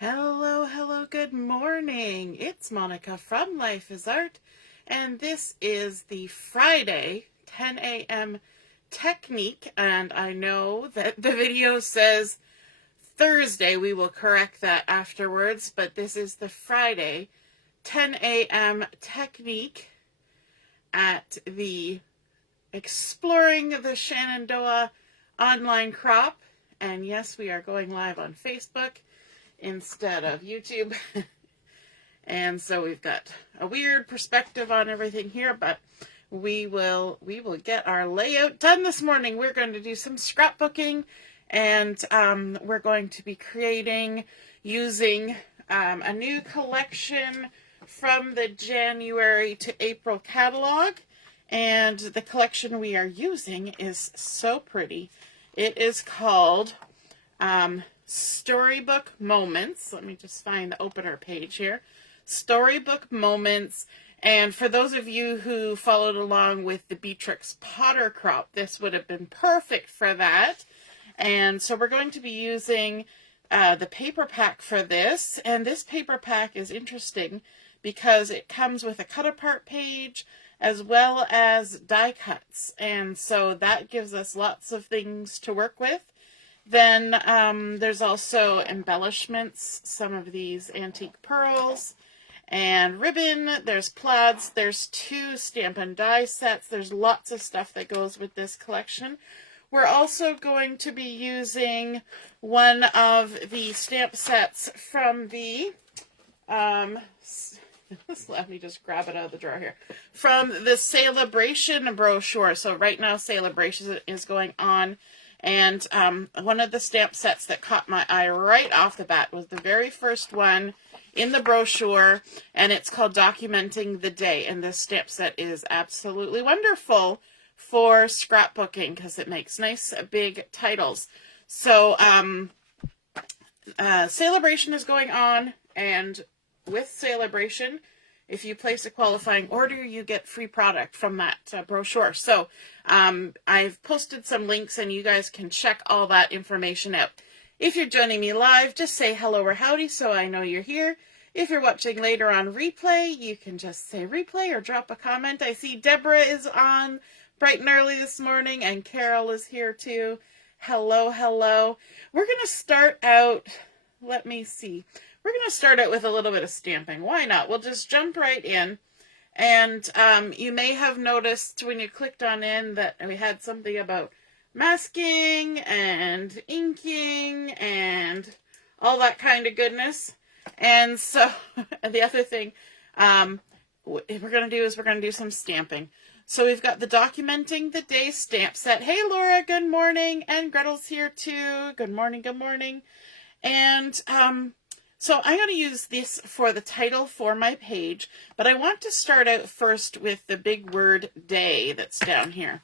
Hello, hello, good morning. It's Monica from Life is Art, and this is the Friday 10 a.m. technique, and I know that the video says Thursday. We will correct that afterwards, but this is the Friday 10 a.m. technique at the Exploring the Shenandoah online crop, and yes, we are going live on Facebook instead of YouTube. And so we've got a weird perspective on everything here, but we will get our layout done this morning. We're going to do some scrapbooking, and we're going to be creating using a new collection from the January to April catalog. And the collection we are using is so pretty. It is called Storybook Moments. Let me just find the opener page here. Storybook Moments. And for those of you who followed along with the Beatrix Potter crop, this would have been perfect for that. And so we're going to be using the paper pack for this. And this paper pack is interesting because it comes with a cut apart page as well as die cuts. And so that gives us lots of things to work with. Then there's also embellishments, some of these antique pearls, and ribbon. There's plaids. There's 2 Stampin' die sets. There's lots of stuff that goes with this collection. We're also going to be using one of the stamp sets from the, let me just grab it out of the drawer here, from the Sale-A-Bration Brochure. So right now Sale-A-Bration is going on. And one of the stamp sets that caught my eye right off the bat was the very first one in the brochure, and it's called Documenting the Day. And this stamp set is absolutely wonderful for scrapbooking because it makes nice big titles. So Sale-A-Bration is going on, and with Sale-A-Bration, if you place a qualifying order, you get free product from that brochure. So I've posted some links, and you guys can check all that information out. If you're joining me live, just say hello or howdy so I know you're here. If you're watching later on replay, you can just say replay or drop a comment. I see Deborah is on bright and early this morning, and Carol is here too. Hello, hello. We're going to start out, let me see. We're going to start out with a little bit of stamping. Why not? We'll just jump right in. And you may have noticed when you clicked on in that we had something about masking and inking and all that kind of goodness. And so the other thing we're going to do is we're going to do some stamping. So we've got the Documenting the Day stamp set. Hey, Laura, good morning. And Gretel's here too. Good morning, good morning. And so I'm going to use this for the title for my page, but I want to start out first with the big word day that's down here.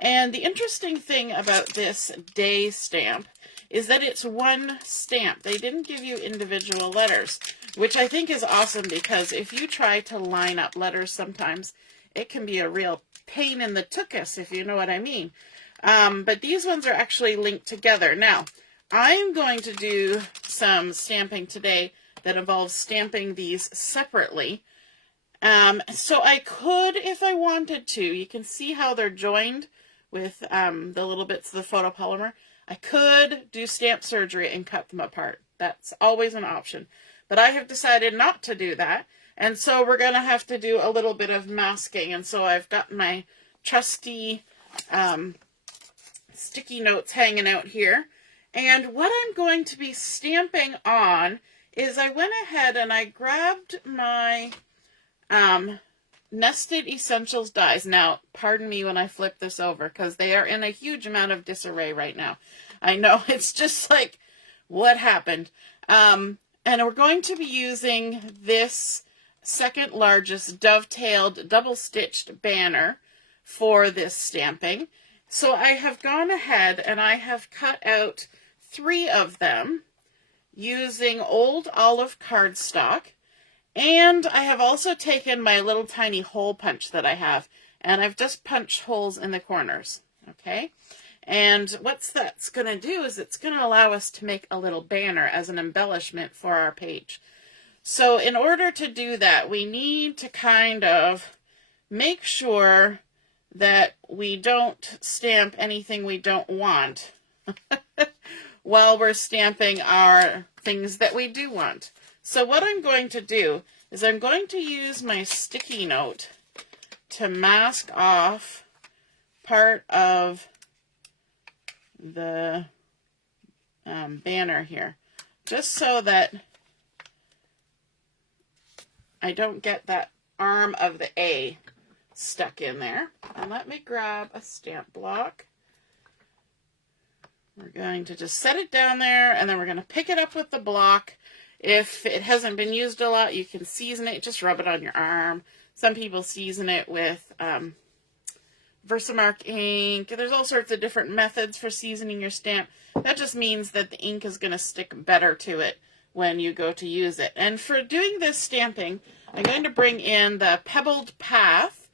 And the interesting thing about this day stamp is that it's one stamp. They didn't give you individual letters, which I think is awesome because if you try to line up letters sometimes, it can be a real pain in the tuchus, if you know what I mean. But these ones are actually linked together. Now, I'm going to do some stamping today that involves stamping these separately. So I could, if I wanted to, you can see how they're joined with the little bits of the photopolymer. I could do stamp surgery and cut them apart. That's always an option. But I have decided not to do that. And so we're going to have to do a little bit of masking. And so I've got my trusty sticky notes hanging out here. And what I'm going to be stamping on is I went ahead and I grabbed my Nested Essentials dies. Now, pardon me when I flip this over because they are in a huge amount of disarray right now. I know, it's just like, what happened? And we're going to be using this second largest dovetailed double-stitched banner for this stamping. So I have gone ahead and I have cut out 3 of them using old olive cardstock, and I have also taken my little tiny hole punch that I have, and I've just punched holes in the corners, okay? And what that's going to do is it's going to allow us to make a little banner as an embellishment for our page. So in order to do that, we need to kind of make sure that we don't stamp anything we don't want while we're stamping our things that we do want. So what I'm going to do is I'm going to use my sticky note to mask off part of the banner here, just so that I don't get that arm of the A stuck in there. And let me grab a stamp block. We're going to just set it down there, and then we're going to pick it up with the block. If it hasn't been used a lot, you can season it. Just rub it on your arm. Some people season it with Versamark ink. There's all sorts of different methods for seasoning your stamp. That just means that the ink is going to stick better to it when you go to use it. And for doing this stamping, I'm going to bring in the Pebbled Path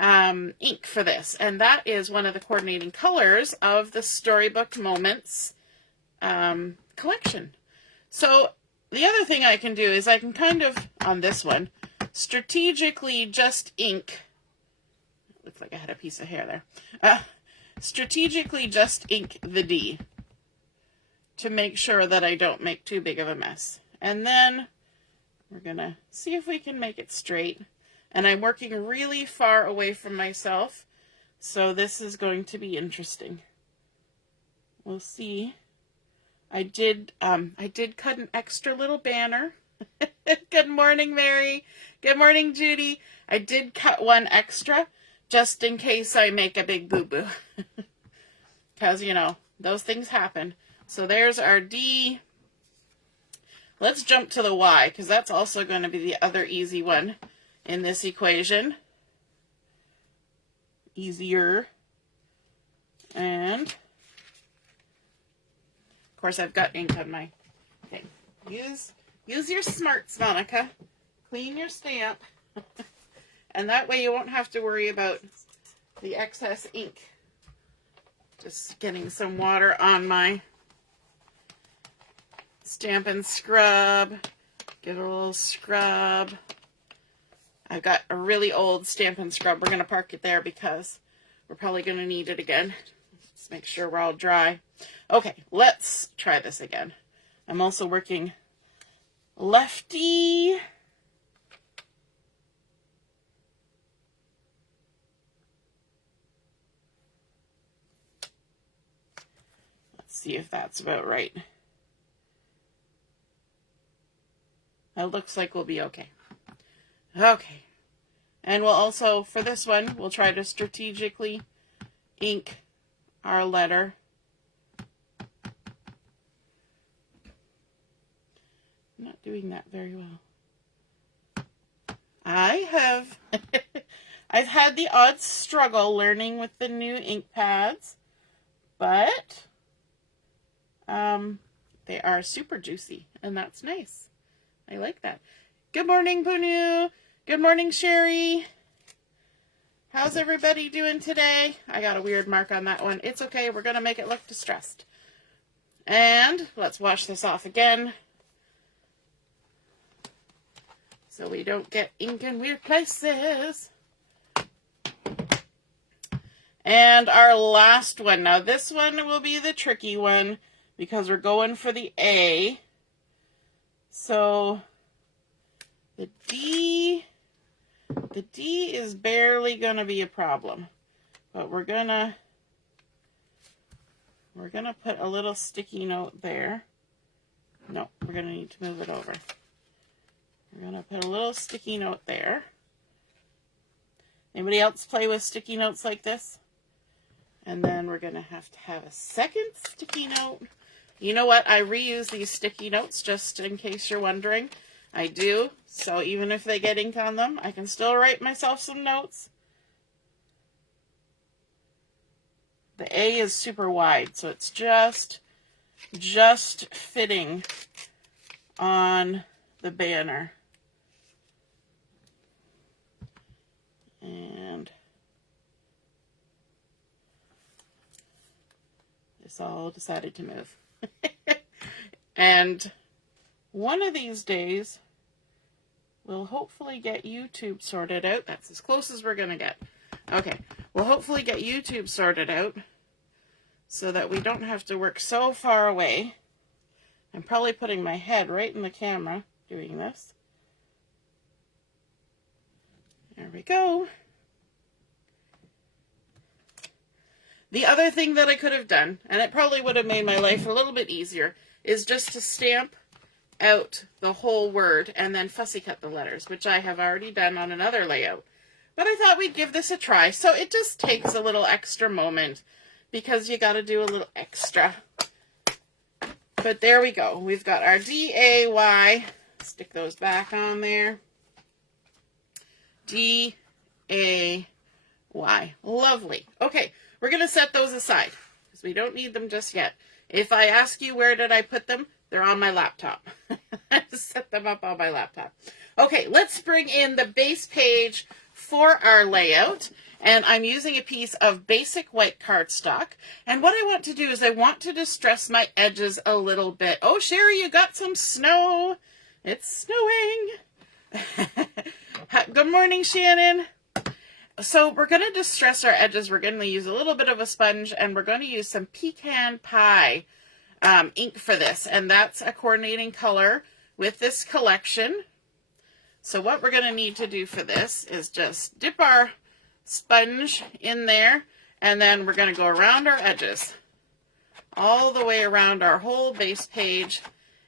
ink for this, and that is one of the coordinating colors of the Storybook Moments collection. So the other thing I can do is I can kind of, on this one, strategically just ink, looks like I had a piece of hair there, strategically just ink the D to make sure that I don't make too big of a mess. And then we're going to see if we can make it straight. And I'm working really far away from myself, so this is going to be interesting. We'll see. I did cut an extra little banner. Good morning, Mary. Good morning, Judy. I did cut one extra just in case I make a big boo-boo. Because, you know, those things happen. So there's our D. Let's jump to the Y, because that's also going to be the other easy one in this equation. Easier. And of course I've got ink on my thing. Use your smarts, Monica. Clean your stamp. And that way you won't have to worry about the excess ink. Just getting some water on my Stampin' Scrub. Give it a little scrub. I've got a really old Stampin' Scrub. We're going to park it there because we're probably going to need it again. Let's make sure we're all dry. Okay, let's try this again. I'm also working lefty. Let's see if that's about right. It looks like we'll be okay. Okay, and we'll also, for this one, we'll try to strategically ink our letter. I'm not doing that very well. I've had the odd struggle learning with the new ink pads, but they are super juicy, and that's nice. I like that. Good morning, Punu. Good morning, Sherry. How's everybody doing today? I got a weird mark on that one. It's okay. We're going to make it look distressed. And let's wash this off again, so we don't get ink in weird places. And our last one. Now this one will be the tricky one because we're going for the A. So the D is barely going to be a problem, but we're gonna put a little sticky note there. No, we're gonna need to move it over. We're gonna put a little sticky note there. Anybody else play with sticky notes like this? And then we're gonna have to have a second sticky note. You know what? I reuse these sticky notes just in case you're wondering. I do, so even if they get ink on them, I can still write myself some notes. The A is super wide, so it's just fitting on the banner. And This all decided to move. And one of these days, we'll hopefully get YouTube sorted out. That's as close as we're going to get. Okay, we'll hopefully get YouTube sorted out so that we don't have to work so far away. I'm probably putting my head right in the camera doing this. There we go. The other thing that I could have done, and it probably would have made my life a little bit easier, is just to stamp out the whole word and then fussy cut the letters, which I have already done on another layout. But I thought we'd give this a try. So it just takes a little extra moment because you got to do a little extra. But there we go. We've got our D-A-Y. Stick those back on there. D-A-Y. Lovely. Okay, we're going to set those aside because we don't need them just yet. If I ask you where did I put them, they're on my laptop. I set them up on my laptop. Okay, let's bring in the base page for our layout. And I'm using a piece of basic white cardstock. And what I want to do is I want to distress my edges a little bit. Oh, Sherry, you got some snow. It's snowing. Good morning, Shannon. So we're going to distress our edges. We're going to use a little bit of a sponge, and we're going to use some Pecan Pie ink for this. And that's a coordinating color with this collection. So what we're going to need to do for this is just dip our sponge in there, and then we're going to go around our edges all the way around our whole base page.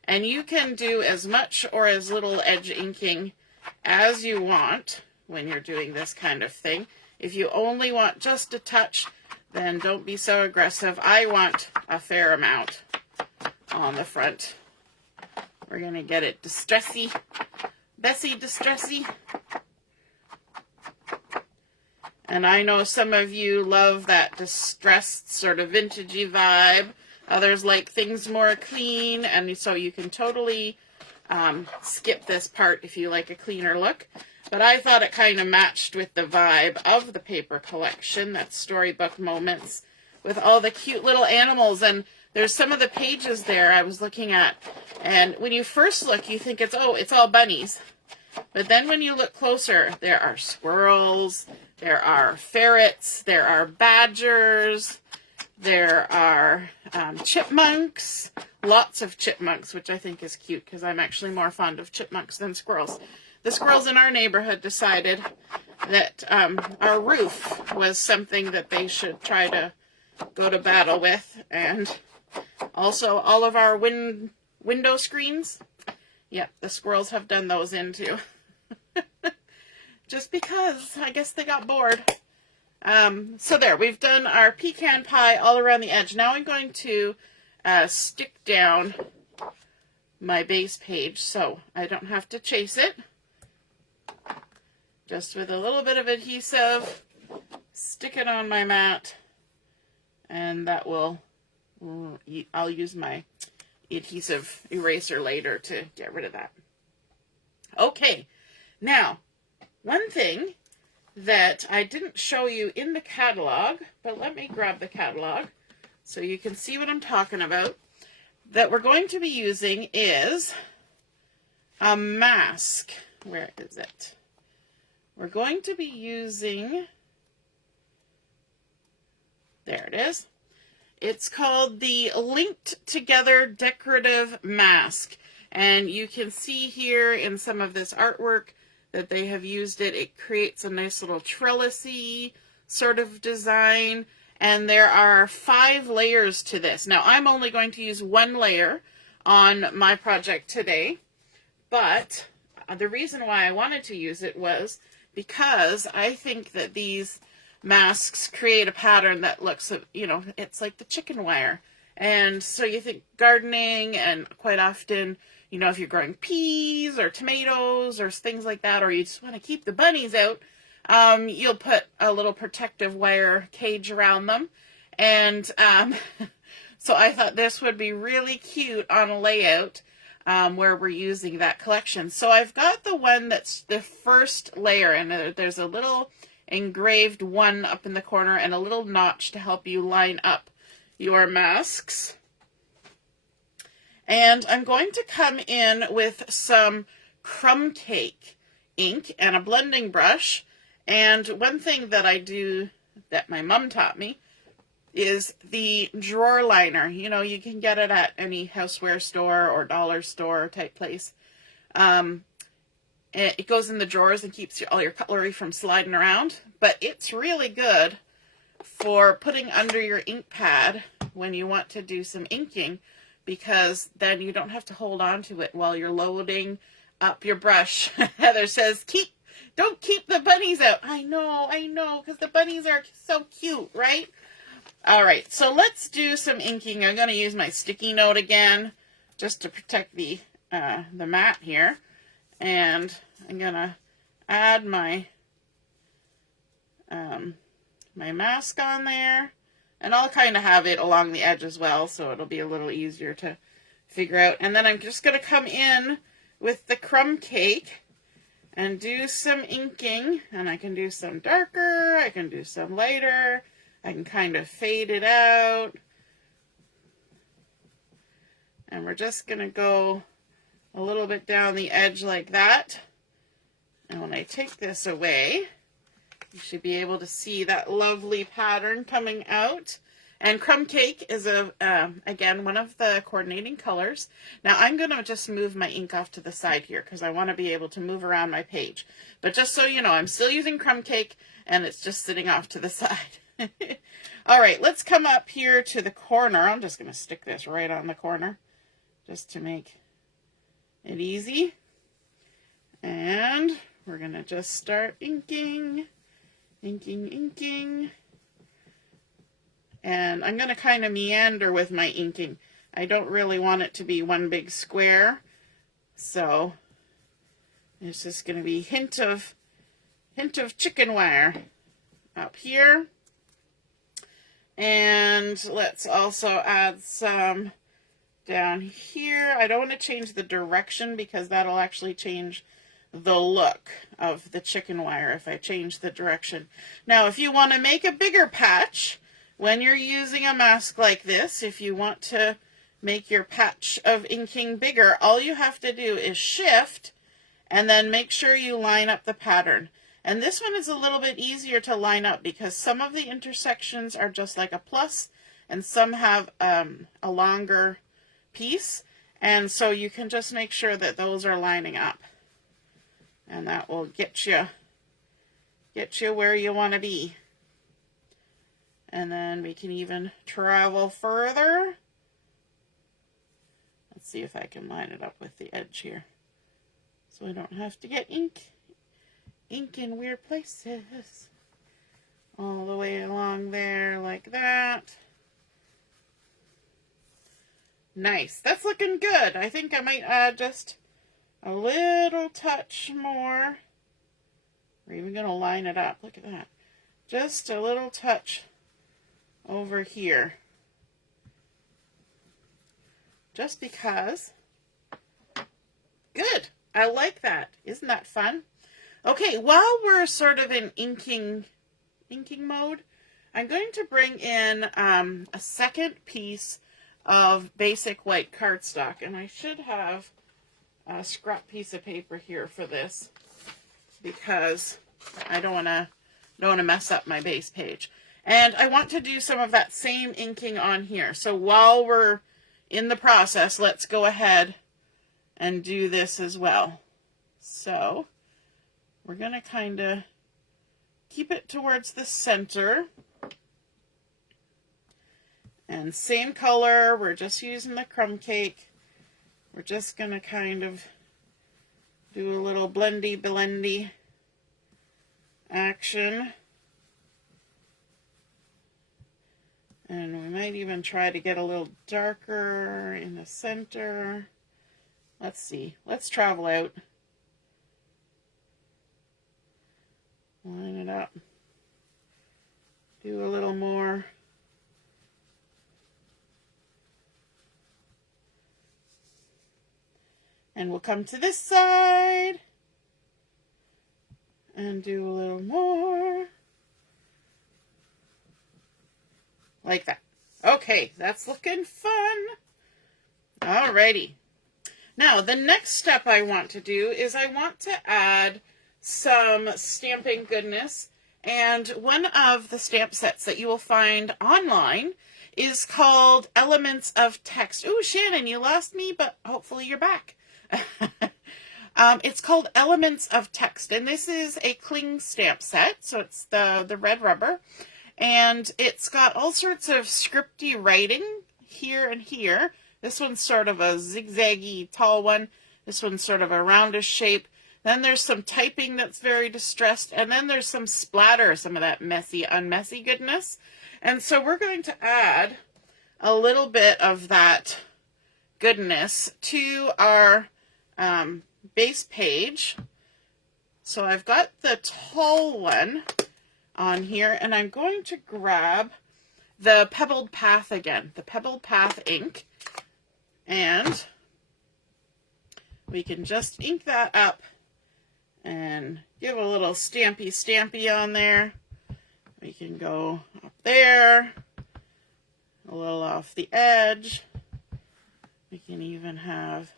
And you can do as much or as little edge inking as you want when you're doing this kind of thing. If you only want just a touch, then don't be so aggressive. I want a fair amount on the front. We're going to get it distressy, Bessie distressy. And I know some of you love that distressed sort of vintagey vibe. Others like things more clean, and so you can totally skip this part if you like a cleaner look. But I thought it kind of matched with the vibe of the paper collection, that's Storybook Moments, with all the cute little animals. And there's some of the pages there I was looking at, and when you first look, you think it's all bunnies. But then when you look closer, there are squirrels, there are ferrets, there are badgers, there are chipmunks, lots of chipmunks, which I think is cute because I'm actually more fond of chipmunks than squirrels. The squirrels in our neighborhood decided that our roof was something that they should try to go to battle with, and also all of our window screens. Yep, the squirrels have done those in too. Just because, I guess they got bored. So there, we've done our Pecan Pie all around the edge. Now I'm going to stick down my base page so I don't have to chase it. Just with a little bit of adhesive, stick it on my mat, and that will, I'll use my adhesive eraser later to get rid of that. Okay, now, one thing that I didn't show you in the catalog, but let me grab the catalog so you can see what I'm talking about, that we're going to be using is a mask. Where is it? We're going to be using, there it is. It's called the Linked Together Decorative Mask. And you can see here in some of this artwork that they have used it. It creates a nice little trellisy sort of design. And there are 5 layers to this. Now, I'm only going to use 1 layer on my project today. But the reason why I wanted to use it was because I think that these masks create a pattern that looks, you know, it's like the chicken wire. And so you think gardening, and quite often, you know, if you're growing peas or tomatoes or things like that, or you just want to keep the bunnies out, you'll put a little protective wire cage around them. And so I thought this would be really cute on a layout where we're using that collection. So I've got the one that's the first layer, and there's a little engraved 1 up in the corner and a little notch to help you line up your masks. And I'm going to come in with some Crumb Cake ink and a blending brush. And one thing that I do that my mom taught me is the drawer liner. You know, you can get it at any houseware store or dollar store type place. It goes in the drawers and keeps all your cutlery from sliding around. But it's really good for putting under your ink pad when you want to do some inking, because then you don't have to hold on to it while you're loading up your brush. Heather says, don't keep the bunnies out. I know, because the bunnies are so cute, right? All right, so let's do some inking. I'm going to use my sticky note again, just to protect the mat here. And I'm going to add my my mask on there. And I'll kind of have it along the edge as well, so it'll be a little easier to figure out. And then I'm just going to come in with the Crumb Cake and do some inking. And I can do some darker, I can do some lighter, I can kind of fade it out. And we're just going to go a little bit down the edge like that. And when I take this away, you should be able to see that lovely pattern coming out. And Crumb Cake is, again, one of the coordinating colors. Now I'm going to just move my ink off to the side here because I want to be able to move around my page. But just so you know, I'm still using Crumb Cake and it's just sitting off to the side. All right, let's come up here to the corner. I'm just going to stick this right on the corner just to make it easy. And we're going to just start inking. Inking. And I'm going to kind of meander with my inking. I don't really want it to be one big square. So it's just going to be hint of chicken wire up here. And let's also add some down here. I don't want to change the direction because that'll actually change the look of the chicken wire if I change the direction. Now, if you want to make a bigger patch, when you're using a mask like this, if you want to make your patch of inking bigger, all you have to do is shift and then make sure you line up the pattern. And this one is a little bit easier to line up because some of the intersections are just like a plus and some have a longer piece. And so you can just make sure that those are lining up. And that will get you where you want to be. And then we can even travel further. Let's see if I can line it up with the edge here. So I don't have to get ink in weird places. All the way along there like that. Nice. That's looking good. I think I might add just a little touch more. We're even going to line it up. Look at that. Just a little touch over here. Just because. Good. I like that. Isn't that fun? Okay, while we're sort of in inking mode, I'm going to bring in a second piece of basic white cardstock. And I should have a scrap piece of paper here for this because I don't want to mess up my base page. And I want to do some of that same inking on here. So while we're in the process, let's go ahead and do this as well. So we're going to kind of keep it towards the center. And same color, we're just using the Crumb Cake. We're just going to kind of do a little blendy action. And we might even try to get a little darker in the center. Let's see. Let's travel out. Line it up. Do a little more. And we'll come to this side and do a little more. Like that. Okay, that's looking fun. Alrighty. Now, the next step I want to do is I want to add some stamping goodness. And one of the stamp sets that you will find online is called Elements of Text. Ooh, Shannon, you lost me, but hopefully you're back. It's called Elements of Text, and this is a cling stamp set, so it's the red rubber, and it's got all sorts of scripty writing here and here. This one's sort of a zigzaggy tall one. This one's sort of a roundish shape. Then there's some typing that's very distressed, and then there's some splatter, some of that messy, unmessy goodness. And so we're going to add a little bit of that goodness to our base page. So I've got the tall one on here, and I'm going to grab the Pebbled Path again, the Pebbled Path ink, and we can just ink that up and give a little stampy on there. We can go up there, a little off the edge. We can even have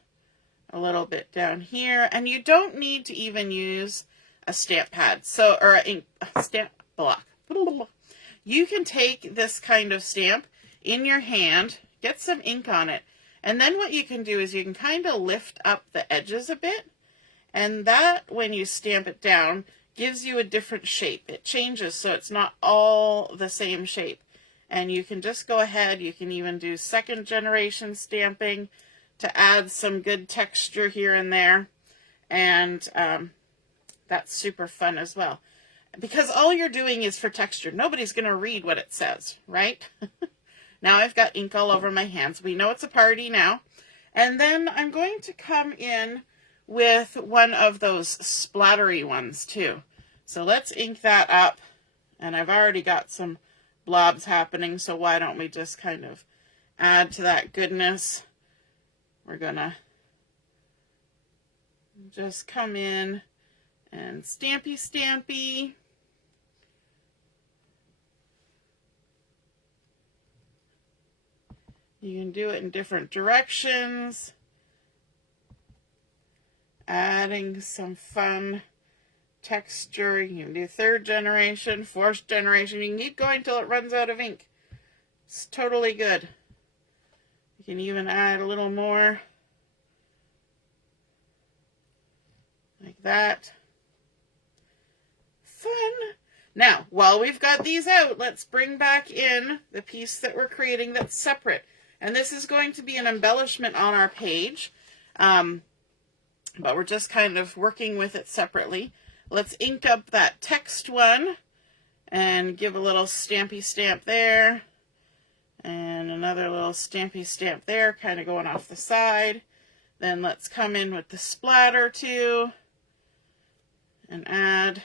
a little bit down here, and you don't need to even use a stamp pad, or a stamp block. You can take this kind of stamp in your hand, get some ink on it, and then what you can do is you can kind of lift up the edges a bit, and that, when you stamp it down, gives you a different shape. It changes so it's not all the same shape. And you can just go ahead, you can even do second generation stamping to add some good texture here and there. And that's super fun as well. Because all you're doing is for texture. Nobody's going to read what it says, right? Now I've got ink all over my hands. We know it's a party now. And then I'm going to come in with one of those splattery ones too. So let's ink that up. And I've already got some blobs happening, so why don't we just kind of add to that goodness. We're gonna just come in and stampy. You can do it in different directions, adding some fun texture. You can do third generation, fourth generation. You can keep going till it runs out of ink. It's totally good. You can even add a little more like that. Fun. Now, while we've got these out, let's bring back in the piece that we're creating that's separate. And this is going to be an embellishment on our page, but we're just kind of working with it separately. Let's ink up that text one and give a little stampy stamp there. And another little stampy stamp there, kind of going off the side. Then let's come in with the splatter too and add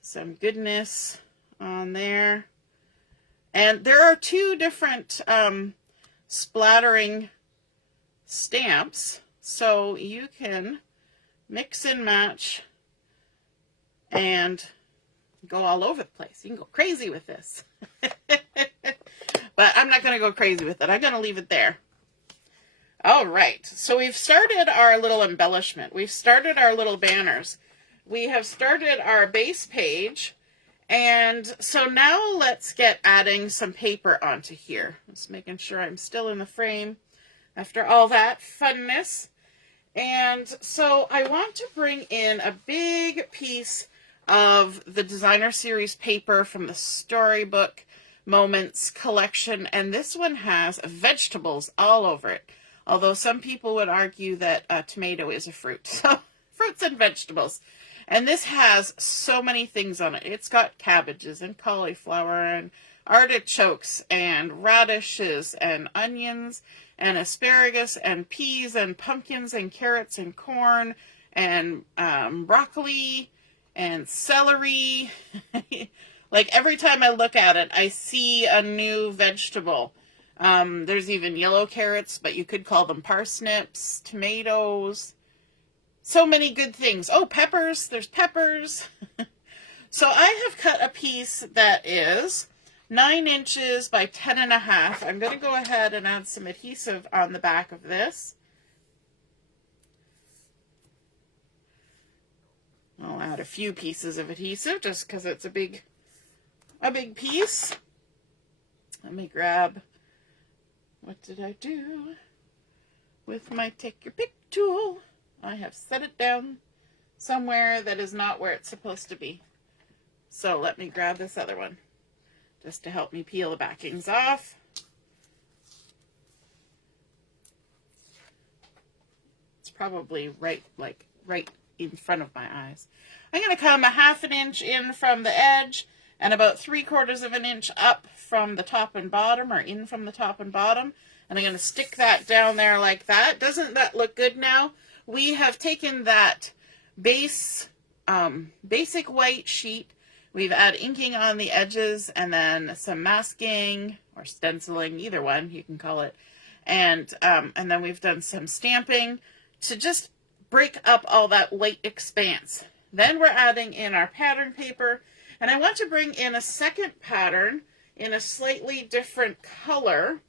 some goodness on there. And there are two different splattering stamps, so you can mix and match and go all over the place. You can go crazy with this. But I'm not going to go crazy with it. I'm going to leave it there. All right. So we've started our little embellishment. We've started our little banners. We have started our base page. And so now let's get adding some paper onto here. Just making sure I'm still in the frame after all that funness. And so I want to bring in a big piece of the Designer Series paper from the Storybook Moments collection, and this one has vegetables all over it, although some people would argue that a tomato is a fruit. So fruits and vegetables. And this has so many things on it. It's got cabbages and cauliflower and artichokes and radishes and onions and asparagus and peas and pumpkins and carrots and corn and broccoli and celery. Like every time I look at it, I see a new vegetable. There's even yellow carrots, but you could call them parsnips, tomatoes. So many good things. Oh, peppers. There's peppers. So I have cut a piece that is 9 inches by 10.5. I'm going to go ahead and add some adhesive on the back of this. I'll add a few pieces of adhesive just because it's a big piece. Let me grab, what did I do with my take your pick tool? I have set it down somewhere that is not where it's supposed to be. So let me grab this other one just to help me peel the backings off. It's probably right in front of my eyes. I'm going to come 1/2 inch in from the edge and about 3/4 of an inch up from the top and bottom, or in from the top and bottom. And I'm going to stick that down there like that. Doesn't that look good now? We have taken that basic white sheet. We've added inking on the edges and then some masking or stenciling, either one you can call it. And then we've done some stamping to just break up all that white expanse. Then we're adding in our pattern paper. And I want to bring in a second pattern in a slightly different color,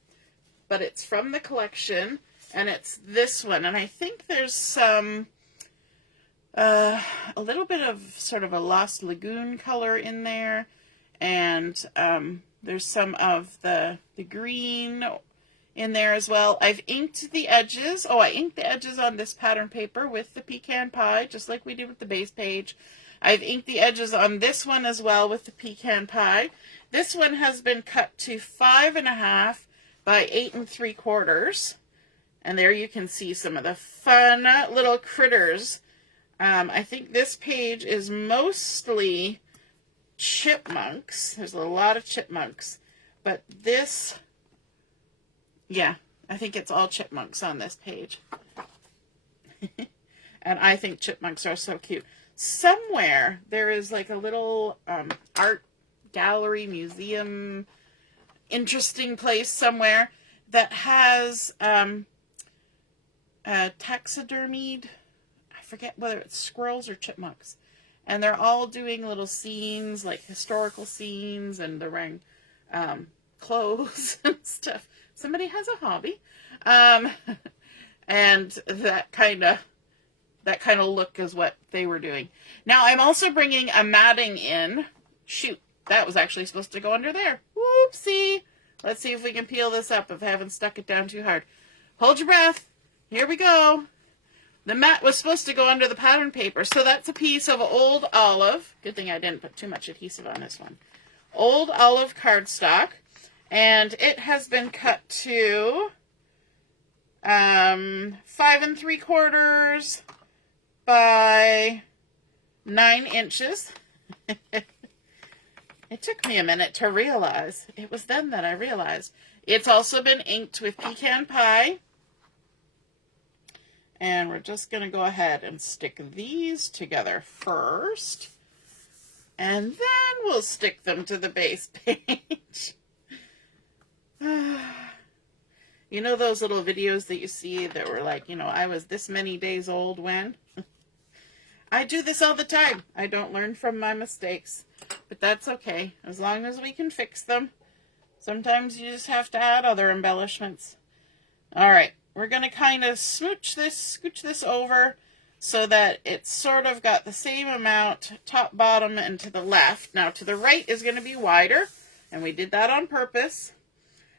but it's from the collection, and it's this one. And I think there's some, a little bit of sort of a Lost Lagoon color in there, and there's some of the green in there as well. I've inked the edges. Oh, I inked the edges on this pattern paper with the Pecan Pie, just like we did with the base page. I've inked the edges on this one as well with the Pecan Pie. This one has been cut to 5.5 by 8 3/4. And there you can see some of the fun little critters. I think this page is mostly chipmunks. There's a lot of chipmunks. But this, yeah, I think it's all chipmunks on this page. And I think chipmunks are so cute. Somewhere there is like a little art gallery, museum, interesting place somewhere that has taxidermied, I forget whether it's squirrels or chipmunks, and they're all doing little scenes, like historical scenes, and they're wearing clothes and stuff. Somebody has a hobby, and that kind of look is what they were doing. Now I'm also bringing a matting in. Shoot, that was actually supposed to go under there. Whoopsie. Let's see if we can peel this up if I haven't stuck it down too hard. Hold your breath. Here we go. The mat was supposed to go under the pattern paper. So that's a piece of old olive. Good thing I didn't put too much adhesive on this one. Old olive cardstock. And it has been cut to 5 3/4 by 9 inches. It took me a minute to realize. It was then that I realized. It's also been inked with Pecan Pie. And we're just going to go ahead and stick these together first. And then we'll stick them to the base page. You know those little videos that you see that were like, you know, I was this many days old when? I do this all the time. I don't learn from my mistakes. But that's okay, as long as we can fix them. Sometimes you just have to add other embellishments. All right, we're going to kind of scooch this over so that it's sort of got the same amount top, bottom, and to the left. Now, to the right is going to be wider, and we did that on purpose.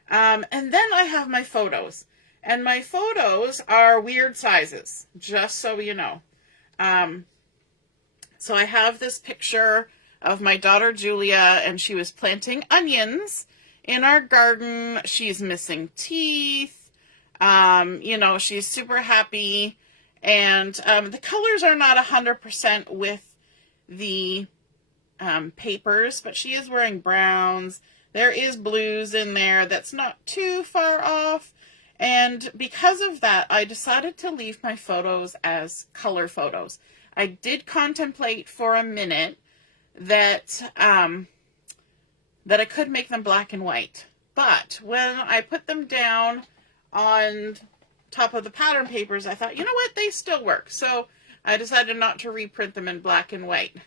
And then I have my photos. And my photos are weird sizes, just so you know. So I have this picture of my daughter Julia, and she was planting onions in our garden. She's missing teeth. You know, she's super happy. And the colors are not 100% with the papers, but she is wearing browns. There is blues in there that's not too far off. And because of that, I decided to leave my photos as color photos. I did contemplate for a minute that that I could make them black and white. But when I put them down on top of the pattern papers, I thought, you know what, they still work. So I decided not to reprint them in black and white.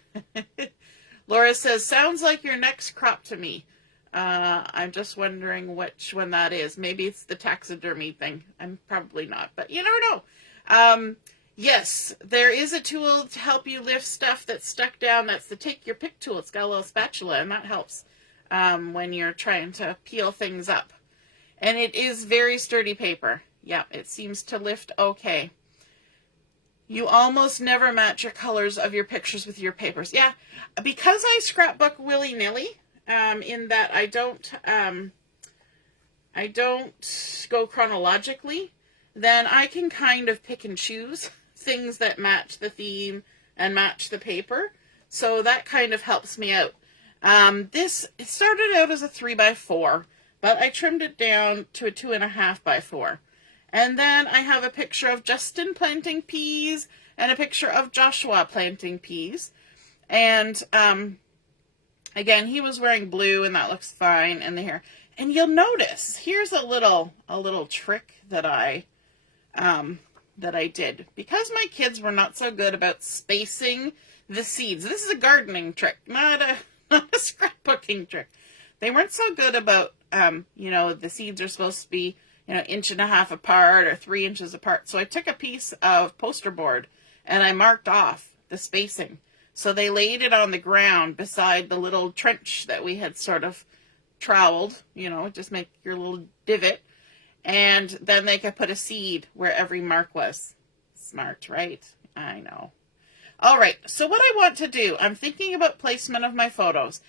Laura says, sounds like your next crop to me. I'm just wondering which one that is. Maybe it's the taxidermy thing. I'm probably not, but you never know. Yes, there is a tool to help you lift stuff that's stuck down. That's the Take Your Pick tool. It's got a little spatula, and that helps when you're trying to peel things up. And it is very sturdy paper. Yeah, it seems to lift okay. You almost never match your colors of your pictures with your papers. Yeah, because I scrapbook willy-nilly, in that I don't go chronologically, then I can kind of pick and choose things that match the theme and match the paper. So that kind of helps me out. It started out as a 3x4, but I trimmed it down to a 2.5x4. And then I have a picture of Justin planting peas and a picture of Joshua planting peas. And again, he was wearing blue, and that looks fine in the hair. And you'll notice, here's a little trick that I did. Because my kids were not so good about spacing the seeds. This is a gardening trick, not a scrapbooking trick. They weren't so good about, the seeds are supposed to be, 1.5 inches apart or 3 inches apart. So I took a piece of poster board and I marked off the spacing. So they laid it on the ground beside the little trench that we had sort of troweled, just make your little divot. And then they could put a seed where every mark was. Smart, right? I know. All right, so what I want to do, I'm thinking about placement of my photos.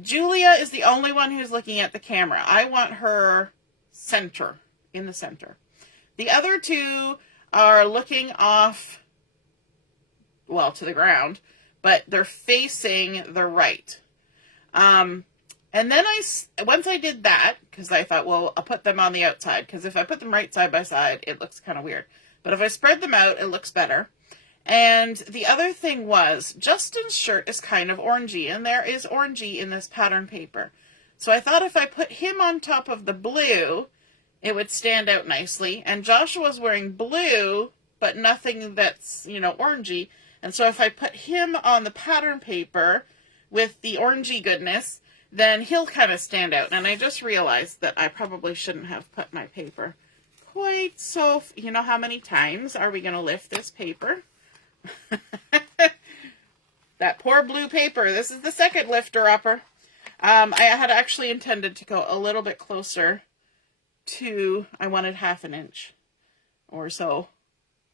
Julia is the only one who's looking at the camera. I want her in the center. The other two are looking off, well, to the ground, but they're facing the right. And then once I did that, because I thought, well, I'll put them on the outside, because if I put them right side by side, it looks kind of weird. But if I spread them out, it looks better. And the other thing was, Justin's shirt is kind of orangey, and there is orangey in this pattern paper. So I thought if I put him on top of the blue, it would stand out nicely. And Joshua's wearing blue, but nothing that's, orangey. And so if I put him on the pattern paper with the orangey goodness, then he'll kind of stand out. And I just realized that I probably shouldn't have put my paper quite so... how many times are we going to lift this paper? That poor blue paper. This is the second lifter upper. I had actually intended to go a little bit closer to... I wanted 1/2 inch or so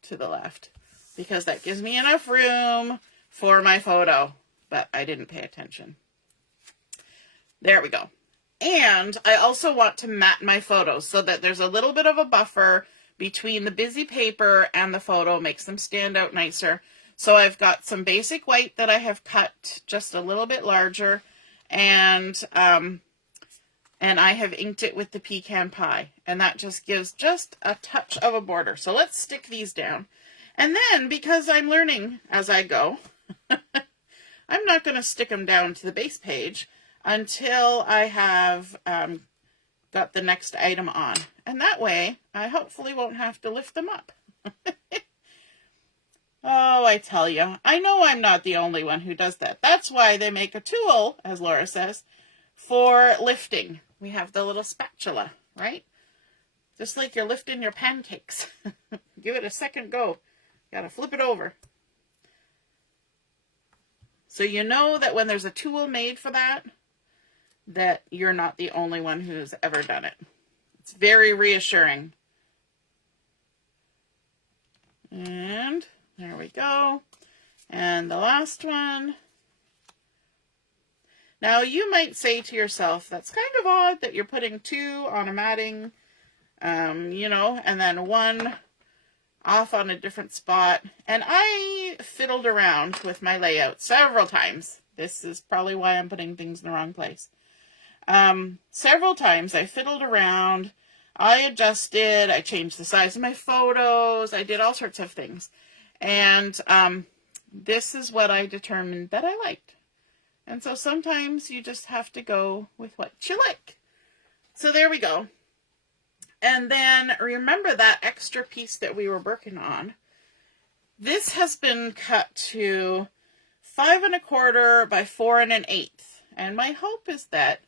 to the left, because that gives me enough room for my photo. But I didn't pay attention. There we go. And I also want to mat my photos so that there's a little bit of a buffer between the busy paper and the photo, makes them stand out nicer. So I've got some basic white that I have cut just a little bit larger, and I have inked it with the Pecan Pie, and that just gives just a touch of a border. So let's stick these down. And then, because I'm learning as I go, I'm not going to stick them down to the base page until I have got the next item on. And that way, I hopefully won't have to lift them up. Oh, I tell you, I know I'm not the only one who does that. That's why they make a tool, as Laura says, for lifting. We have the little spatula, right? Just like you're lifting your pancakes. Give it a second go. Gotta flip it over. So you know that when there's a tool made for that, that you're not the only one who's ever done it. It's very reassuring. And there we go. And the last one. Now you might say to yourself, that's kind of odd that you're putting 2 on a matting, and then 1 off on a different spot. And I fiddled around with my layout several times. This is probably why I'm putting things in the wrong place. Several times I fiddled around, I adjusted, I changed the size of my photos, I did all sorts of things. And this is what I determined that I liked. And so sometimes you just have to go with what you like. So there we go. And then remember that extra piece that we were working on. This has been cut to 5 1/4 by 4 1/8. And my hope is that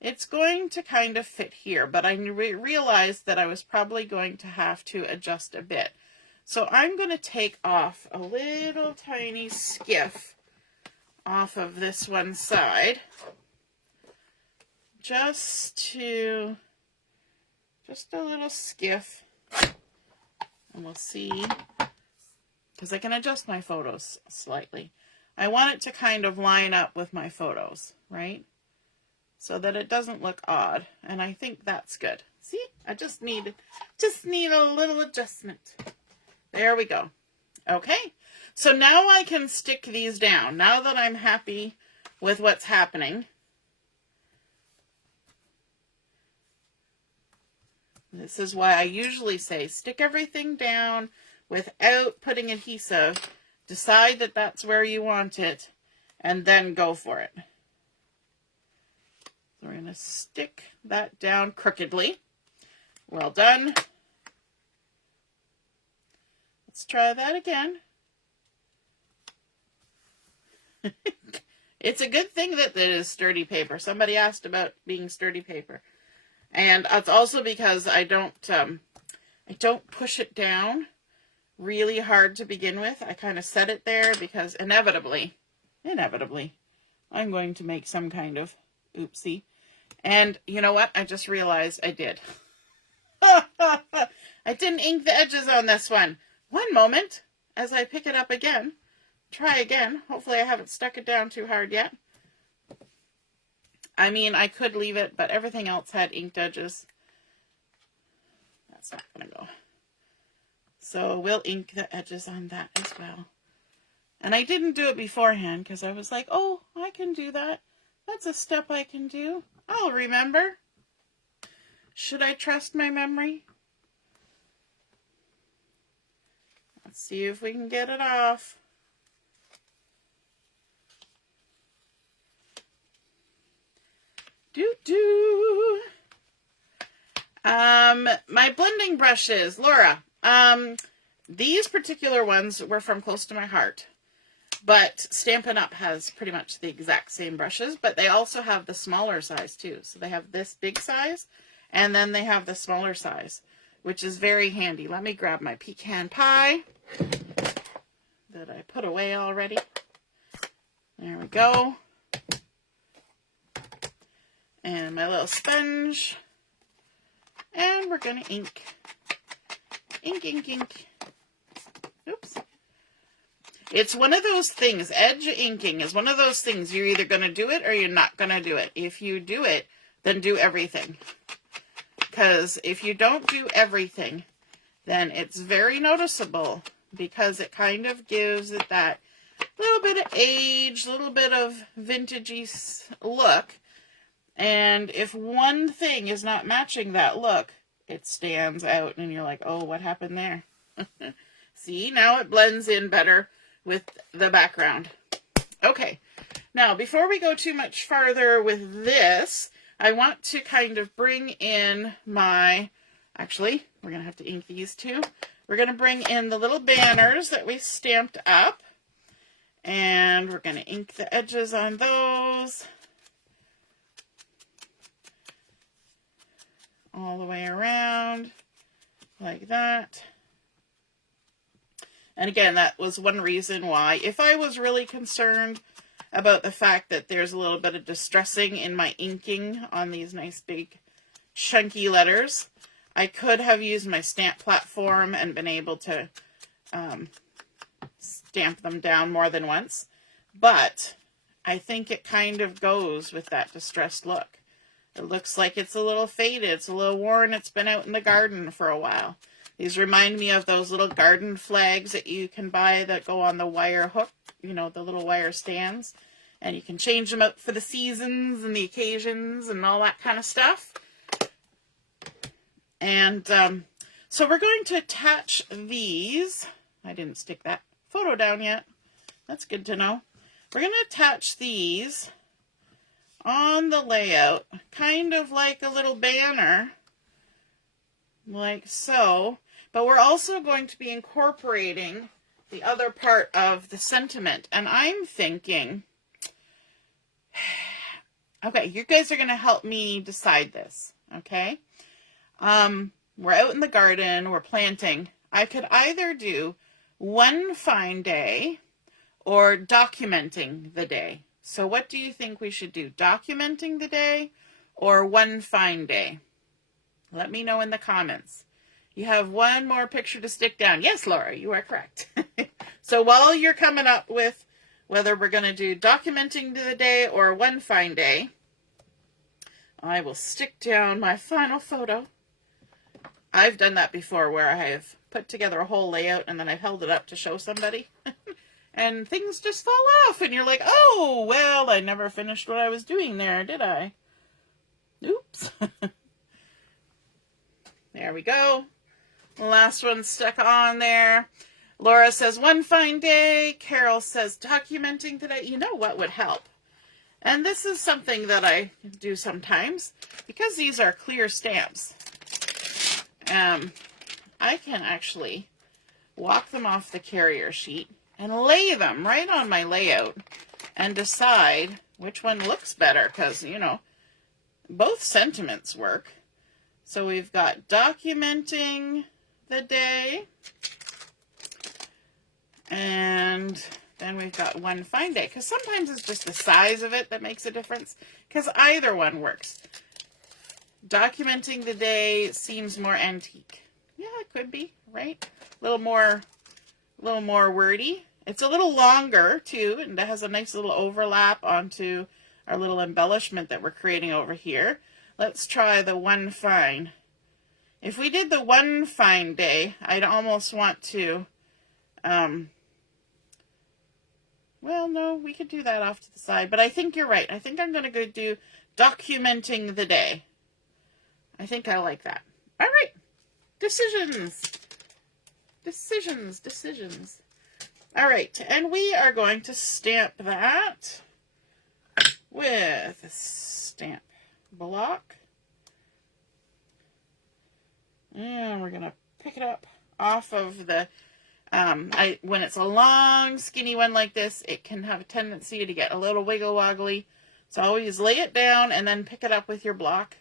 it's going to kind of fit here, but I realized that I was probably going to have to adjust a bit. So I'm going to take off a little tiny skiff off of this one side, just a little skiff, and we'll see, because I can adjust my photos slightly. I want it to kind of line up with my photos, right? So that it doesn't look odd, and I think that's good. See, I just need a little adjustment. There we go. Okay, so now I can stick these down. Now that I'm happy with what's happening, this is why I usually say stick everything down without putting adhesive. Decide that that's where you want it, and then go for it. So we're going to stick that down crookedly. Well done. Let's try that again. It's a good thing that it is sturdy paper. Somebody asked about being sturdy paper. And it's also because I don't push it down really hard to begin with. I kind of set it there because inevitably, I'm going to make some kind of oopsie. And you know what? I just realized I did. I didn't ink the edges on this one. One moment, as I pick it up again. Try again. Hopefully I haven't stuck it down too hard yet. I mean, I could leave it, but everything else had inked edges. That's not going to go. So we'll ink the edges on that as well. And I didn't do it beforehand because I was like, oh, I can do that. That's a step I can do. I'll remember. Should I trust my memory? Let's see if we can get it off. My blending brushes, Laura. These particular ones were from Close to My Heart, but Stampin' Up! Has pretty much the exact same brushes, but they also have the smaller size too. So they have this big size, and then they have the smaller size, which is very handy. Let me grab my Pecan Pie that I put away already. There we go. And my little sponge. And we're going to ink. Ink, ink, ink. Oops. It's one of those things. Edge inking is one of those things. You're either going to do it or you're not going to do it. If you do it, then do everything. Because if you don't do everything, then it's very noticeable. Because it kind of gives it that little bit of age, little bit of vintagey look. And if one thing is not matching that look, it stands out and you're like, oh, what happened there? See, now it blends in better with the background. Okay, now before we go too much farther with this, I want to kind of bring in my, actually, we're going to have to ink these too. We're going to bring in the little banners that we stamped up. And we're going to ink the edges on those. All the way around, like that. And again, that was one reason why, if I was really concerned about the fact that there's a little bit of distressing in my inking on these nice big chunky letters, I could have used my stamp platform and been able to stamp them down more than once. But I think it kind of goes with that distressed look. It looks like it's a little faded. It's a little worn. It's been out in the garden for a while. These remind me of those little garden flags that you can buy that go on the wire hook, you know, the little wire stands. And you can change them out for the seasons and the occasions and all that kind of stuff. And so we're going to attach these. I didn't stick that photo down yet. That's good to know. We're going to attach these on the layout, kind of like a little banner, like so, but we're also going to be incorporating the other part of the sentiment, and I'm thinking, Okay, you guys are going to help me decide this, okay? We're out in the garden, we're planting. I could either do one fine day or documenting the day. So what do you think we should do? Documenting the day or one fine day? Let me know in the comments. You have one more picture to stick down. Yes, Laura, you are correct. So while you're coming up with whether we're going to do documenting the day or one fine day, I will stick down my final photo. I've done that before where I have put together a whole layout and then I've held it up to show somebody. And things just fall off and you're like, oh, well, I never finished what I was doing there, did I? Oops. There we go. The last one stuck on there. Laura says, one fine day. Carol says, documenting today. You know what would help? And this is something that I do sometimes. Because these are clear stamps, I can actually walk them off the carrier sheet and lay them right on my layout and decide which one looks better. Because, you know, both sentiments work. So we've got documenting the day, and then we've got one fine day, because sometimes it's just the size of it that makes a difference, because either one works. Documenting the day seems more antique. Yeah, it could be, right? A little more wordy. It's a little longer too, and it has a nice little overlap onto our little embellishment that we're creating over here. Let's try the one fine. If we did the one fine day, I'd almost want to, well, no, we could do that off to the side, but I think you're right. I think I'm going to go do documenting the day. I think I like that. All right. Decisions. Decisions. All right. And we are going to stamp that with a stamp block. And we're going to pick it up off of the, when it's a long, skinny one like this, it can have a tendency to get a little wiggle-woggly. So always lay it down and then pick it up with your block.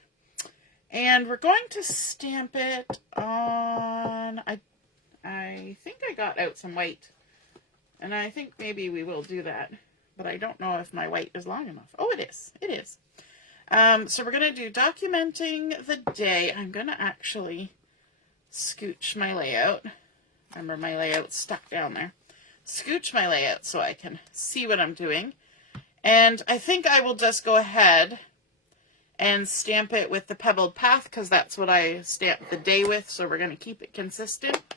And we're going to stamp it on, I think I got out some white. And I think maybe we will do that. But I don't know if my white is long enough. Oh, it is. It is. So we're going to do documenting the day. I'm going to actually scooch my layout. Remember, my layout's stuck down there. Scooch my layout so I can see what I'm doing. And I think I will just go ahead and stamp it with the Pebbled Path, because that's what I stamped the day with, so we're going to keep it consistent.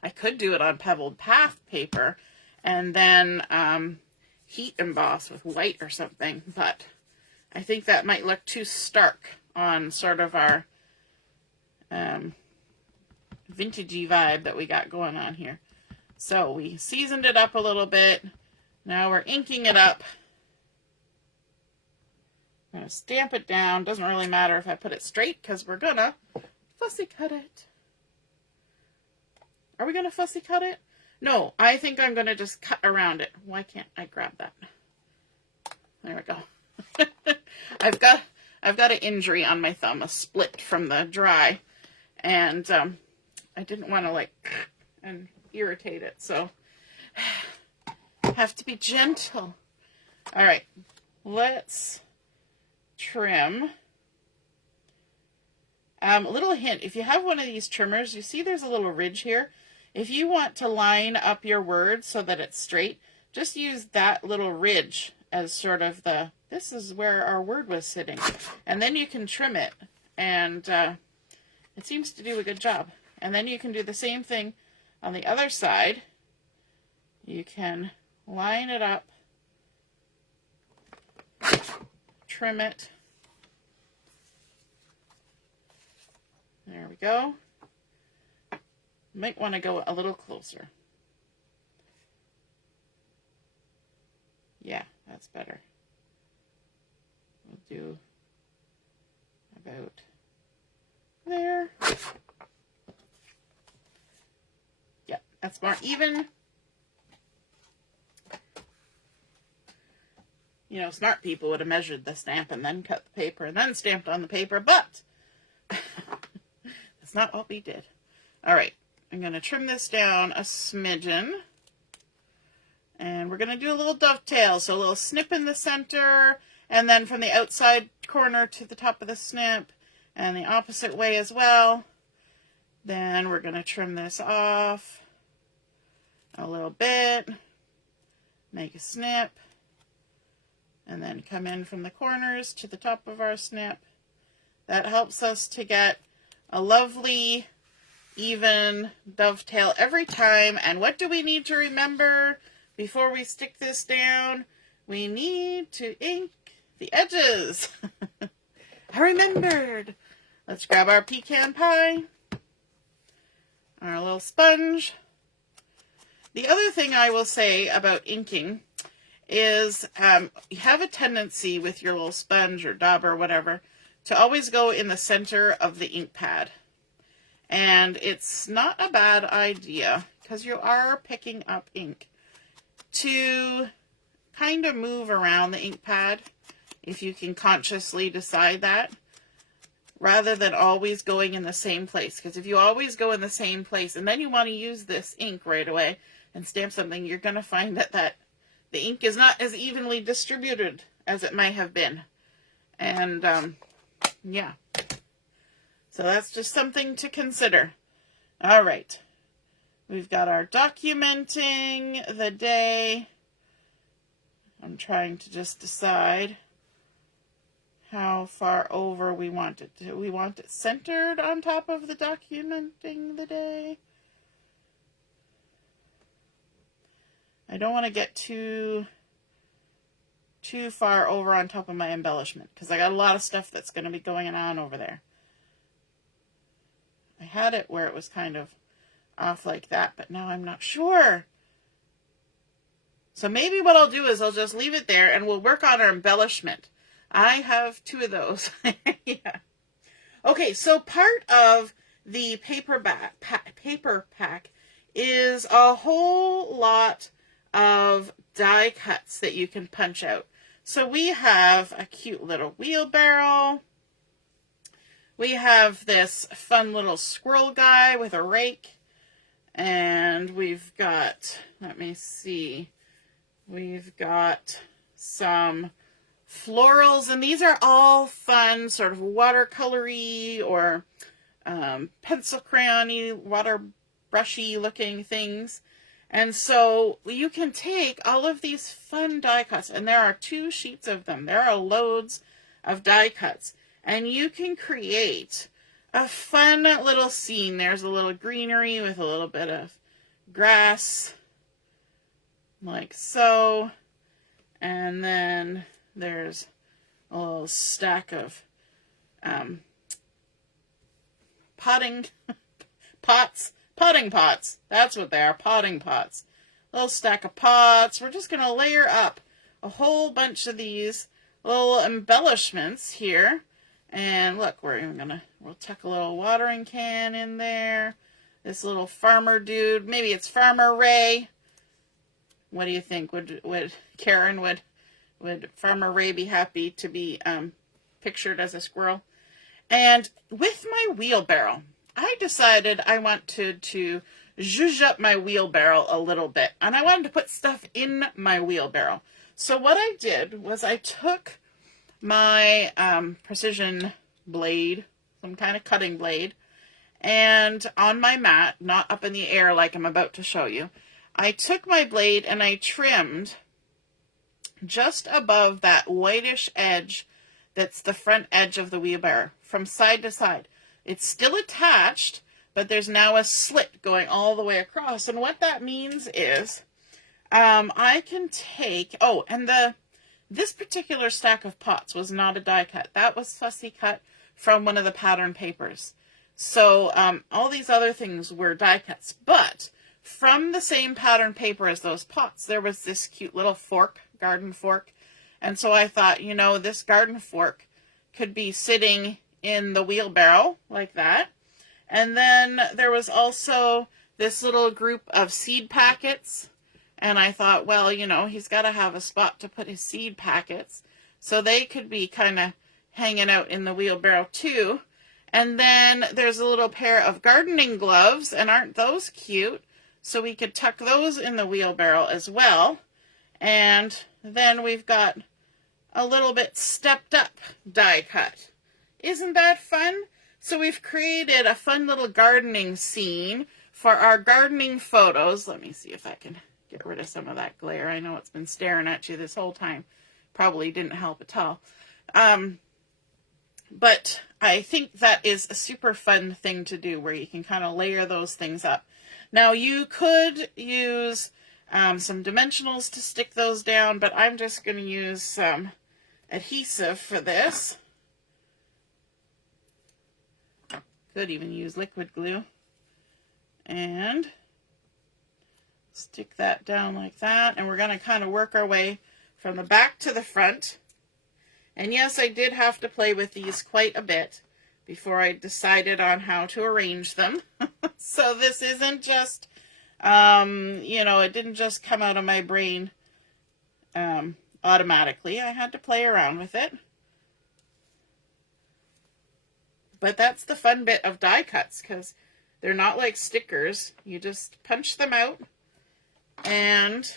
I could do it on Pebbled Path paper and then heat emboss with white or something, but I think that might look too stark on sort of our vintagey vibe that we got going on here. So we seasoned it up a little bit. Now we're inking it up. I'm going to stamp it down. Doesn't really matter if I put it straight because we're going to fussy cut it. Are we going to fussy cut it? No, I think I'm going to just cut around it. Why can't I grab that? There we go. I've got an injury on my thumb, a split from the dry, and I didn't want to like and irritate it, so have to be gentle. All right, let's trim. A little hint, if you have one of these trimmers, you see there's a little ridge here. If you want to line up your word so that it's straight, just use that little ridge as sort of the, this is where our word was sitting. And then you can trim it, and it seems to do a good job. And then you can do the same thing on the other side. You can line it up, trim it. There we go. Might want to go a little closer. Yeah, that's better. We'll do about there. Yeah, that's more even. You know, smart people would have measured the stamp and then cut the paper and then stamped on the paper, but that's not what we did. All right, I'm going to trim this down a smidgen. And we're going to do a little dovetail, so a little snip in the center, and then from the outside corner to the top of the snip, and the opposite way as well. Then we're going to trim this off a little bit, make a snip, and then come in from the corners to the top of our snip. That helps us to get a lovely, even dovetail every time. And what do we need to remember before we stick this down? We need to ink the edges. I remembered. Let's grab our pecan pie, our little sponge. The other thing I will say about inking is you have a tendency with your little sponge or dauber or whatever to always go in the center of the ink pad. And it's not a bad idea, because you are picking up ink, to kind of move around the ink pad, if you can consciously decide that, rather than always going in the same place. Because if you always go in the same place and then you want to use this ink right away and stamp something, you're going to find that the ink is not as evenly distributed as it might have been. And yeah, so that's just something to consider. All right. We've got our documenting the day. I'm trying to just decide how far over we want it. Do we want it centered on top of the documenting the day? I don't want to get too far over on top of my embellishment, because I got a lot of stuff that's going to be going on over there. I had it where it was kind of off like that, but now I'm not sure. So maybe what I'll do is I'll just leave it there and we'll work on our embellishment. I have 2 of those. Yeah. Okay, so part of the paper pack is a whole lot of die cuts that you can punch out. So we have a cute little wheelbarrow. We have this fun little squirrel guy with a rake. And we've got, let me see, we've got some florals, and these are all fun, sort of watercolory or pencil crayon-y, water brushy looking things. And so you can take all of these fun die cuts, and there are 2 sheets of them. There are loads of die cuts, and you can create a fun little scene. There's a little greenery with a little bit of grass, like so. And then there's a little stack of potting pots. That's what they are, potting pots. A little stack of pots. We're just going to layer up a whole bunch of these little embellishments here. And look, we'll tuck a little watering can in there. This little farmer dude, maybe it's Farmer Ray. What do you think? Would Karen, would Farmer Ray be happy to be pictured as a squirrel? And with my wheelbarrow, I decided I wanted to zhuzh up my wheelbarrow a little bit. And I wanted to put stuff in my wheelbarrow. So what I did was I took my precision blade, some kind of cutting blade, and on my mat, not up in the air like I'm about to show you, I took my blade and I trimmed just above that whitish edge that's the front edge of the wheelbarrow from side to side. It's still attached, but there's now a slit going all the way across. And what that means is I can take, this particular stack of pots was not a die cut. That was fussy cut from one of the pattern papers. So all these other things were die cuts. But from the same pattern paper as those pots, there was this cute little fork, garden fork. And so I thought, this garden fork could be sitting in the wheelbarrow like that. And then there was also this little group of seed packets And I thought, well, you know, he's got to have a spot to put his seed packets. So they could be kind of hanging out in the wheelbarrow too. And then there's a little pair of gardening gloves, and aren't those cute? So we could tuck those in the wheelbarrow as well. And then we've got a little bit stepped up die cut. Isn't that fun? So we've created a fun little gardening scene for our gardening photos. Let me see if I can get rid of some of that glare. I know it's been staring at you this whole time. Probably didn't help at all. But I think that is a super fun thing to do, where you can kind of layer those things up. Now you could use some dimensionals to stick those down, but I'm just going to use some adhesive for this. Could even use liquid glue. And stick that down like that. And we're going to kind of work our way from the back to the front. And yes, I did have to play with these quite a bit before I decided on how to arrange them. So this isn't just, you know, it didn't just come out of my brain automatically. I had to play around with it. But that's the fun bit of die cuts, because they're not like stickers. You just punch them out and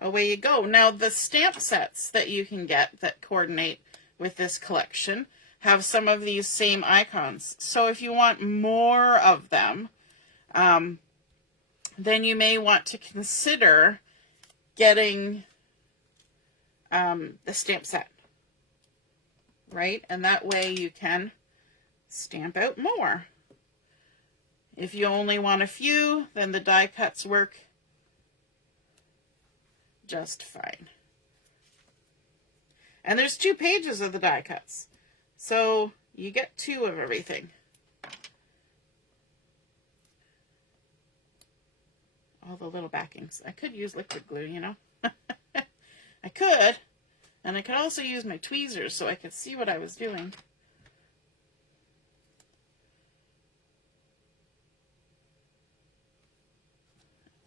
away you go. Now, the stamp sets that you can get that coordinate with this collection have some of these same icons. So if you want more of them, then you may want to consider getting the stamp set, right? And that way you can stamp out more. If you only want a few, then the die cuts work just fine. And there's 2 pages of the die cuts, so you get 2 of everything. All the little backings. I could use liquid glue, you know. I could, and I could also use my tweezers so I could see what I was doing.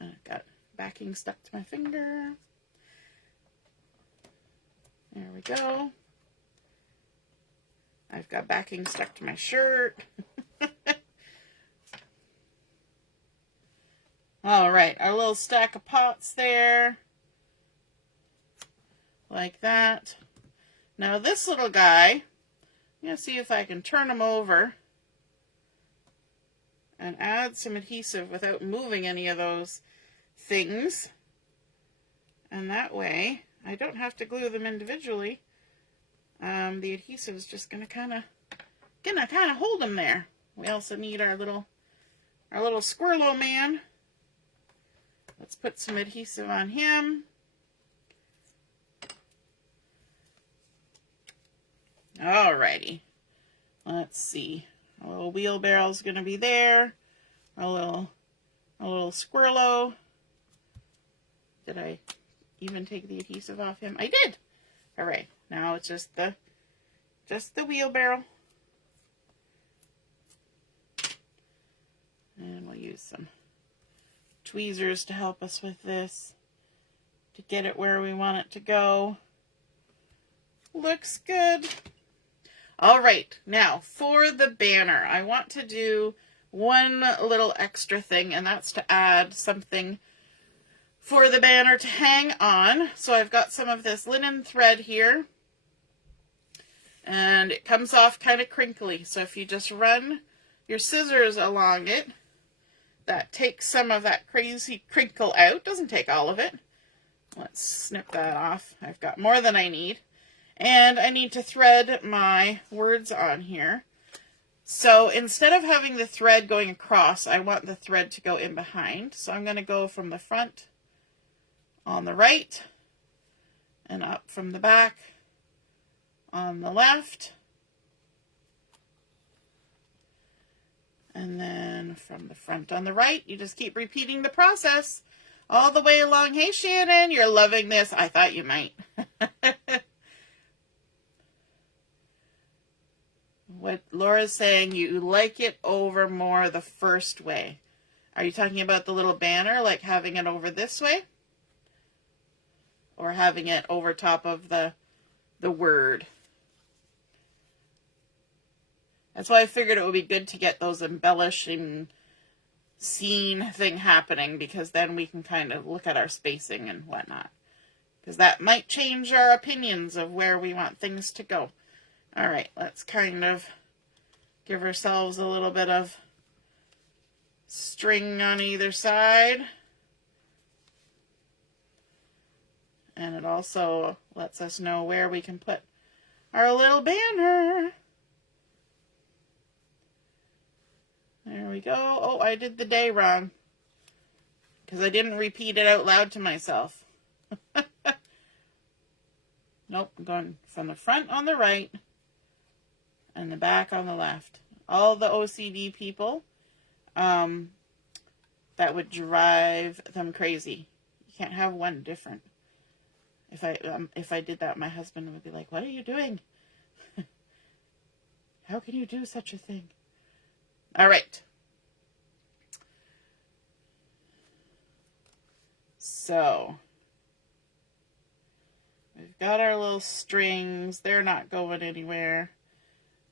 I've got backing stuck to my finger. There we go. I've got backing stuck to my shirt. All right, our little stack of pots there. Like that. Now this little guy, I'm going to see if I can turn him over and add some adhesive without moving any of those things. And that way, I don't have to glue them individually. The adhesive is just going to kind of hold them there. We also need our little squirrelo man. Let's put some adhesive on him. Alrighty. Let's see. A little wheelbarrow is going to be there. A little squirrelo. Did I even take the adhesive off him? I did. All right. Now it's just the wheelbarrow. And we'll use some tweezers to help us with this, to get it where we want it to go. Looks good. All right, now for the banner, I want to do one little extra thing, and that's to add something for the banner to hang on. So I've got some of this linen thread here, and it comes off kind of crinkly. So if you just run your scissors along it, that takes some of that crazy crinkle out. Doesn't take all of it. Let's snip that off. I've got more than I need. And I need to thread my words on here. So instead of having the thread going across, I want the thread to go in behind. So I'm going to go from the front on the right and up from the back on the left. And then from the front on the right, you just keep repeating the process all the way along. Hey, Shannon, you're loving this. I thought you might. What Laura's saying, you like it over more the first way. Are you talking about the little banner, like having it over this way? or having it over top of the word. That's why I figured it would be good to get those embellishing scene thing happening, because then we can kind of look at our spacing and whatnot. Because that might change our opinions of where we want things to go. All right, let's kind of give ourselves a little bit of string on either side. And it also lets us know where we can put our little banner. There we go. Oh, I did the day wrong, because I didn't repeat it out loud to myself. Nope, I'm going from the front on the right and the back on the left. All the OCD people, that would drive them crazy. You can't have one different. If I did that, my husband would be like, "What are you doing? How can you do such a thing?" All right. So we've got our little strings. They're not going anywhere.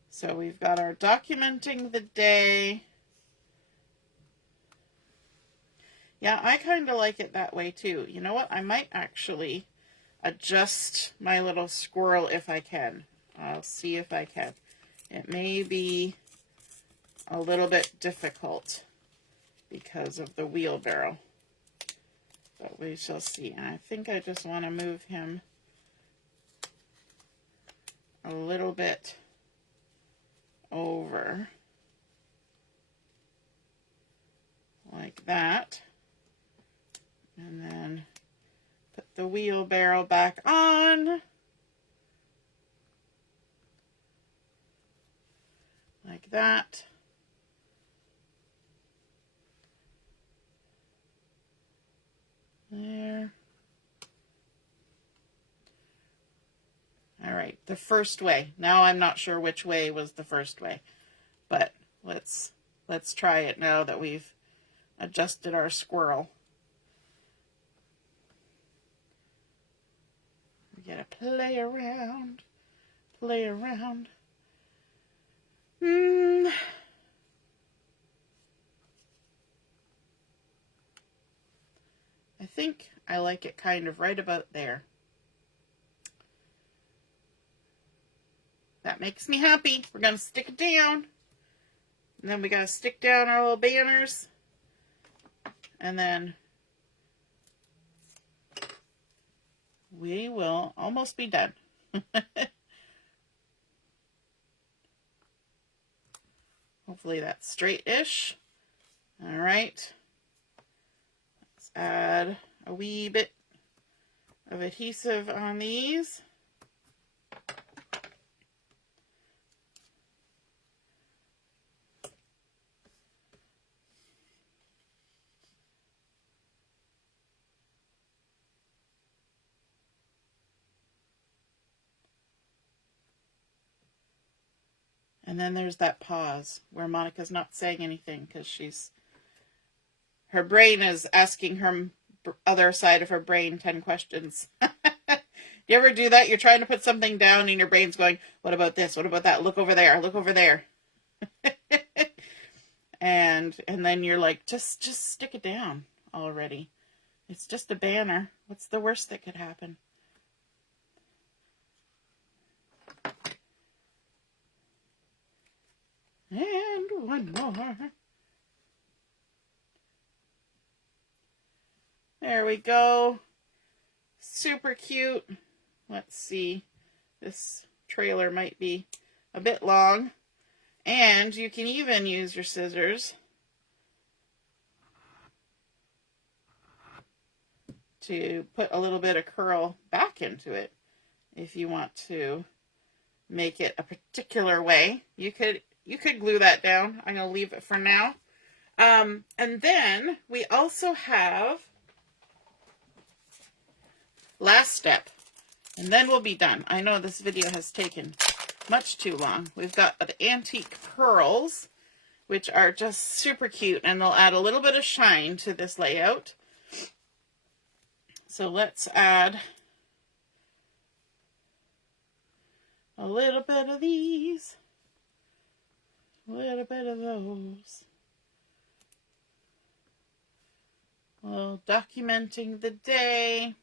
So we've got our documenting the day. Yeah, I kind of like it that way too. You know what? I might actually adjust my little squirrel if I can. I'll see if I can. It may be a little bit difficult because of the wheelbarrow, but we shall see. And I think I just want to move him a little bit over like that, and then put the wheelbarrow back on like that. There. All right, the first way. Now I'm not sure which way was the first way, but let's try it now that we've adjusted our squirrel. We gotta play around, play around. I think I like it kind of right about there. That makes me happy. We're going to stick it down. And then we got to stick down our little banners. And then we will almost be done. Hopefully that's straight-ish. All right. Let's add a wee bit of adhesive on these. And then there's that pause where Monica's not saying anything because her brain is asking her other side of her brain 10 questions. You ever do that? You're trying to put something down and your brain's going, what about this? What about that? Look over there. Look over there. and then you're like, just stick it down already. It's just a banner. What's the worst that could happen? And one more. There we go. Super cute. Let's see. This trailer might be a bit long. And you can even use your scissors to put a little bit of curl back into it if you want to make it a particular way. You could glue that down. I'm going to leave it for now. And then we also have last step, and then we'll be done. I know this video has taken much too long. We've got the antique pearls, which are just super cute, and they'll add a little bit of shine to this layout. So let's add A little bit of these. A little bit of those. Well, documenting the day.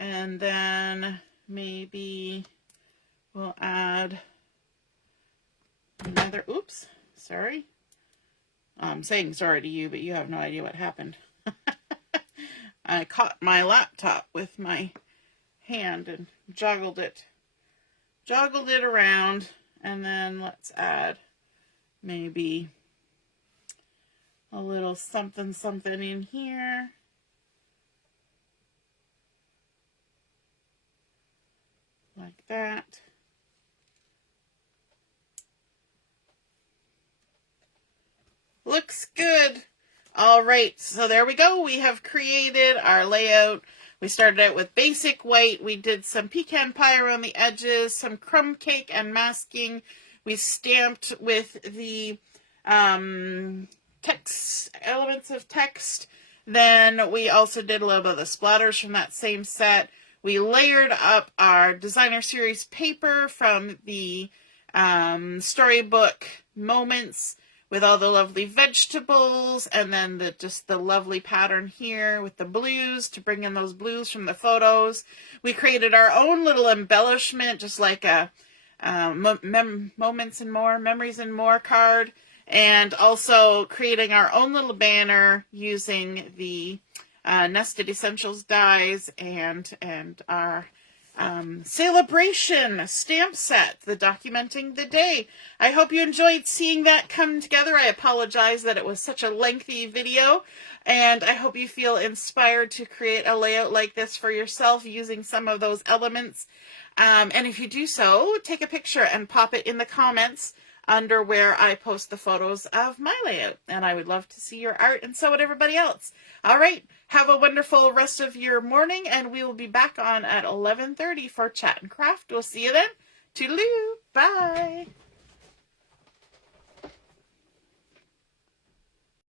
And then maybe we'll add another, oops, sorry. I'm saying sorry to you, but you have no idea what happened. I caught my laptop with my hand and joggled it around. And then let's add maybe a little something in here. Like that. Looks good. All right, so there we go. We have created our layout. We started out with basic white. We did some pecan pie around the edges, some crumb cake and masking. We stamped with the text, elements of text. Then we also did a little bit of the splatters from that same set. We layered up our designer series paper from the Storybook Moments with all the lovely vegetables, and then just the lovely pattern here with the blues to bring in those blues from the photos. We created our own little embellishment, just like a Moments and More, Memories and More card, and also creating our own little banner using the Nested Essentials dies and our Sale-A-Bration stamp set, the documenting the day. I hope you enjoyed seeing that come together. I apologize that it was such a lengthy video, and I hope you feel inspired to create a layout like this for yourself using some of those elements. And if you do so, take a picture and pop it in the comments under where I post the photos of my layout. And I would love to see your art, and so would everybody else. All right, have a wonderful rest of your morning, and we will be back on at 11:30 for Chat and Craft. We'll see you then. Toodaloo. Bye.